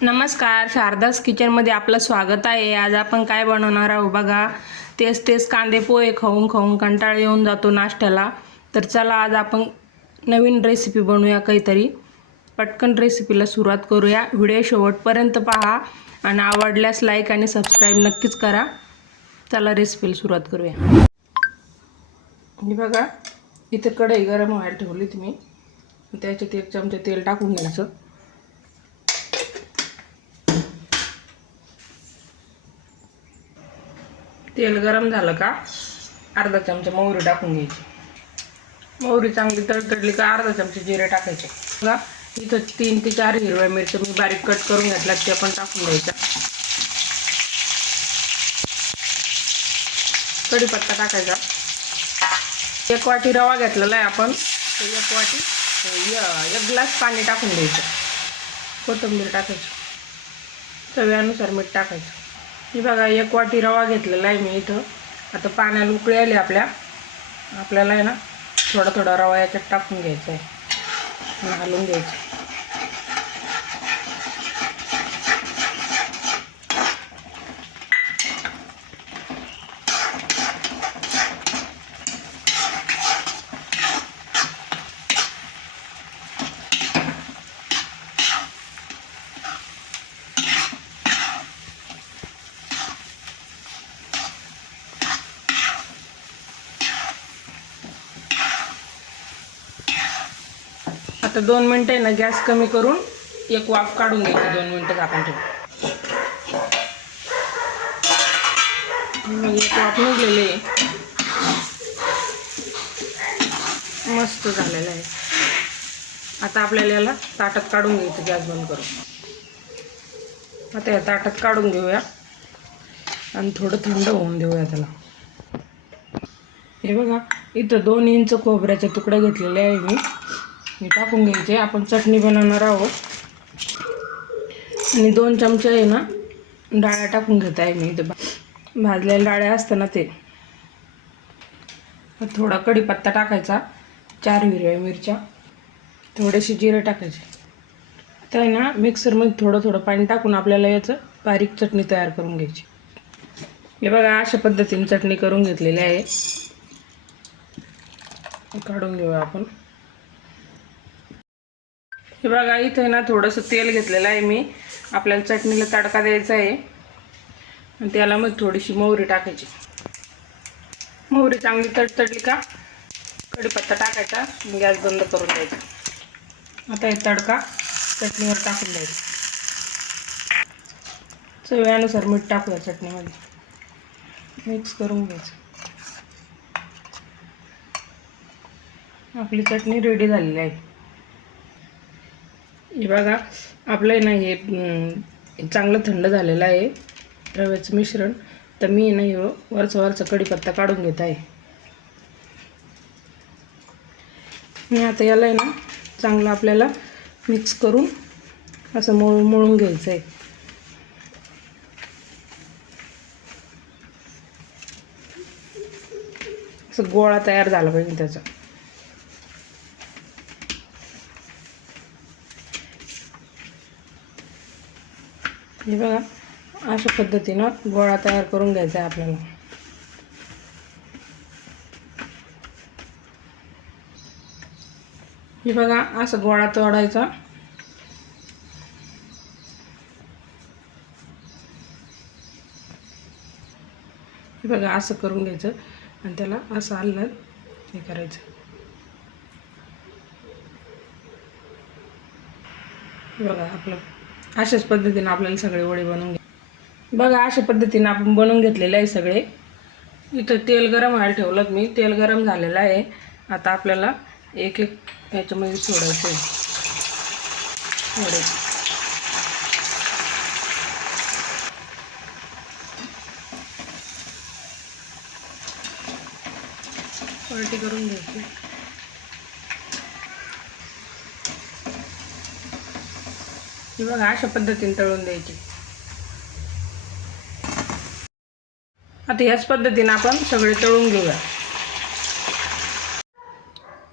नमस्कार शारदास किचनमध्ये आपलं स्वागत आहे. आज आपण काय बनवणार आहोत बघा. तेच तेच कांदे पोहे खाऊन खाऊन कंटाळा येऊन जातो नाश्त्याला. तर चला आज आपण नवीन रेसिपी बनवूया काहीतरी. पटकन रेसिपीला सुरुवात करूया. व्हिडिओ शेवटपर्यंत पहा आणि आवडल्यास लाईक आणि सबस्क्राईब नक्कीच करा. चला रेसिपीला सुरुवात करूया. बघा इथे कढई गरम व्हायला ठेवली तुम्ही त्याच्यात एक चमचा तेल टाकून घ्यायचं. तेल गरम झालं का अर्धा चमचा मोहरी टाकून घ्यायची. मोहरी चांगली तडतडली का अर्धा चमचे जिरे टाकायचे. बघा इथं तीन ते चार हिरव्या मिरच्या मी बारीक कट करून घेतल्या त्या पण टाकून घ्यायच्या कढीपत्ता टाकायचा. एक वाटी रवा घेतलेला आहे आपण. तर एक वाटी य- एक ग्लास पाणी टाकून द्यायचं. कोथिंबीर टाकायची. चव्यानुसार मीठ टाकायचं. ही बघा एक वाटी रवा घेतलेला आहे मी इथं. आता पाण्याला उकळी आली आपल्या. आपल्याला आहे ना थोडा थोडा रवा याच्यात टाकून घ्यायचा आहे. घालून हलवून घ्यायचं. आता दोन मिनटं आहे ना गॅस कमी करून एक वाफ काढून घ्यायची. दोन मिनटं झाकून ठेवू एक वाफ निघलेली आहे. मस्त झालेलं आहे. आता आपल्याला याला ताटात काढून घ्यायचं गॅस बंद करून. आता या ताटात काढून घेऊया. आणि थोडं थंड होऊन देऊया त्याला. हे बघा इथं दोन इंच कोबऱ्याचे तुकडे घेतलेले आहे मी. हे टाकून घ्यायचे. आपण चटणी बनवणार आहोत. आणि दोन चमचे आहे ना डाळ्या टाकून घेत आहे मी इथं. भाजलेल्या डाळ्या असतात ना ते. थोडा कढीपत्ता टाकायचा. चार हिरव्या मिरच्या. थोडेसे जिरे टाकायचे. आता आहे ना मिक्सरमध्ये थोडं थोडं पाणी टाकून आपल्याला याचं बारीक चटणी तयार करून घ्यायची. हे बघा अशा पद्धतीने चटणी करून घेतलेली आहे. काढून घेऊया आपण. हे बघा इथे ना थोडंसं तेल घेतलेलं आहे मी. आपल्याला चटणीला तडका द्यायचा आहे. आणि त्याला मग थोडीशी मोहरी टाकायची. मोहरी चांगली तडतडली का कढीपत्ता टाकायचा गॅस बंद करून द्यायचा आता हे तडका चटणीवर टाकून द्यायचा. चव्यानुसार मीठ टाकूया चटणीमध्ये. मिक्स करून घ्यायचं. आपली चटणी रेडी झालेली आहे. हे बघा आपलं आहे ना हे चांगलं थंड झालेलं आहे रव्याचं मिश्रण. तर मी ना हे वरचं वरचं कढीपत्ता काढून घेत आहे. मी आता याला आहे ना चांगलं आपल्याला मिक्स करून असं मळ मळून घ्यायचं आहे. असं गोळा तयार झाला पाहिजे त्याचा. हे बघा अशा पद्धतीनं गोळा तयार करून घ्यायचा आहे आपल्याला. हे बघा असं गोळा तोडायचा. हे बघा असं करून घ्यायचं आणि त्याला असं आलं हे करायचं. हे बघा आपलं अशाच पद्धतीनं आपल्याला सगळे वडे बनवून घे. बघा अशा पद्धतीनं आपण बनवून घेतलेले आहे सगळे. इथं तेल गरम व्हायला ठेवलं मी. तेल गरम झालेलं आहे. आता आपल्याला एक एक याच्यामध्ये सोडायचं आहे वडे. पलटी करून घ्यायची. हे बघा अशा पद्धतीने तळून द्यायची आता ह्याच पद्धतीने आपण सगळे तळून घेऊया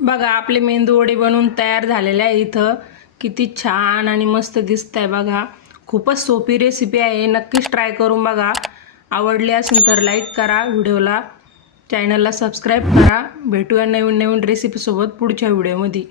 बघा आपले मेंदू वडे बनवून तयार झालेले आहे इथं किती छान आणि मस्त दिसत आहे बघा खूपच सोपी रेसिपी आहे नक्कीच ट्राय करून बघा आवडली असेल तर लाईक करा व्हिडिओला चॅनलला सबस्क्राईब करा भेटूया नवीन नवीन रेसिपीसोबत पुढच्या व्हिडिओमध्ये